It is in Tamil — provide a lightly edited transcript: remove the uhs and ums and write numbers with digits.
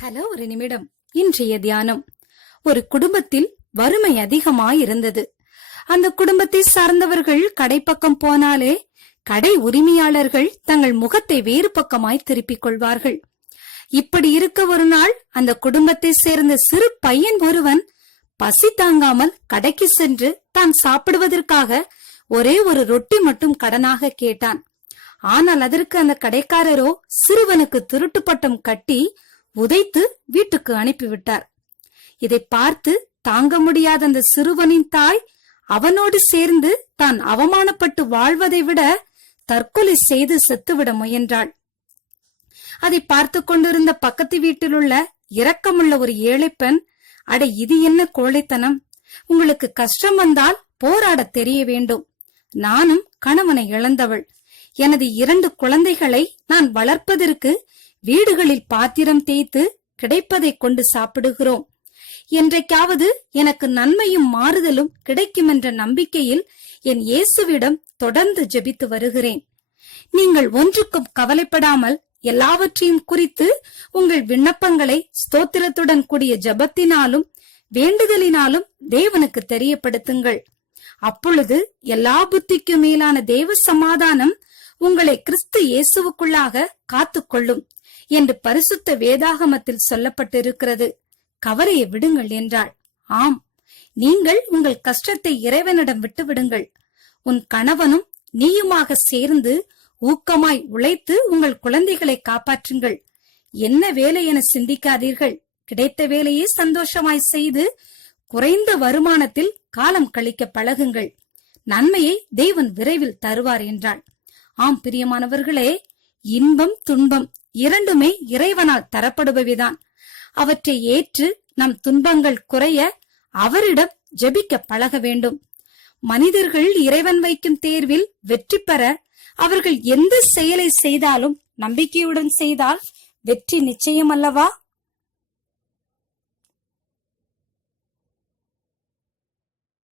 ஹலோ, ஒரு நிமிடம். இன்றைய தியானம். ஒரு குடும்பத்தில் வறுமை அதிகமாயிருந்தது. அந்த குடும்பத்தை சார்ந்தவர்கள் கடைப்பக்கம் போனாலே கடை உரிமையாளர்கள் தங்கள் முகத்தை வேறு பக்கமாய் திருப்பிக் கொள்வார்கள். இப்படி இருக்க ஒரு நாள் அந்த குடும்பத்தை சேர்ந்த சிறு பையன் ஒருவன் பசி தாங்காமல் கடைக்கு சென்று தான் சாப்பிடுவதற்காக ஒரே ஒரு ரொட்டி மட்டும் கடனாக கேட்டான். ஆனால் அதற்கு அந்த கடைக்காரரோ சிறுவனுக்கு திருட்டு பட்டம் கட்டி உதைத்து வீட்டுக்கு அனுப்பிவிட்டார். இதை பார்த்து தாங்க முடியாத அந்த சிறுவனின் தாய் அவனோடு சேர்ந்து தான் அவமானப்பட்டு வாழ்வதை விட தற்கொலை செய்து செத்துவிட முயன்றாள். அதை பார்த்து கொண்டிருந்த பக்கத்து வீட்டில் உள்ள இரக்கமுள்ள ஒரு ஏழை பெண், அட இது என்ன கோழைத்தனம், உங்களுக்கு கஷ்டம் வந்தால் போராட தெரிய வேண்டும். நானும் கணவனை இழந்தவள், எனது 2 குழந்தைகளை நான் வளர்ப்பதற்கு வீடுகளில் பாத்திரம் தேய்த்து கிடைப்பதை கொண்டு சாப்பிடுகிறோம். என்றைக்காவது எனக்கு நன்மையும் மாறுதலும் கிடைக்கும் என்ற நம்பிக்கையில் என் இயேசுவிடம் தொடர்ந்து ஜெபித்து வருகிறேன். நீங்கள் ஒன்றுக்கும் கவலைப்படாமல் எல்லாவற்றையும் குறித்து உங்கள் விண்ணப்பங்களை ஸ்தோத்திரத்துடன் கூடிய ஜெபத்தினாலும் வேண்டுதலினாலும் தேவனுக்கு தெரியப்படுத்துங்கள். அப்பொழுது எல்லா புத்திக்கும் மேலான தேவ சமாதானம் உங்களை கிறிஸ்து இயேசுவுக்குள்ளாக காத்துக்கொள்ளும் என்று பரிசுத்த வேதாகமத்தில் சொல்லப்பட்டிருக்கிறது. கவலையை விடுங்கள் என்றாள். ஆம், நீங்கள் உங்கள் கஷ்டத்தை இறைவனிடம் விட்டுவிடுங்கள். உன் கணவனும் நீயுமாக சேர்ந்து ஊக்கமாய் உழைத்து உங்கள் குழந்தைகளை காப்பாற்றுங்கள். என்ன வேலை என சிந்திக்காதீர்கள். கிடைத்த வேலையை சந்தோஷமாய் செய்து குறைந்த வருமானத்தில் காலம் கழிக்க பழகுங்கள். நன்மையை தேவன் விரைவில் தருவார் என்றாள். ஆம் பிரியமானவர்களே, இன்பம் துன்பம் இரண்டுமே இறைவனால் தரப்படுபவைதான். அவற்றை ஏற்று நம் துன்பங்கள் குறைய அவரிடம் ஜெபிக்க பழக வேண்டும். மனிதர்கள் இறைவன் வைக்கும் தேர்வில் வெற்றி பெற அவர்கள் எந்த செயலை செய்தாலும் நம்பிக்கையுடன் செய்தால் வெற்றி நிச்சயம் அல்லவா?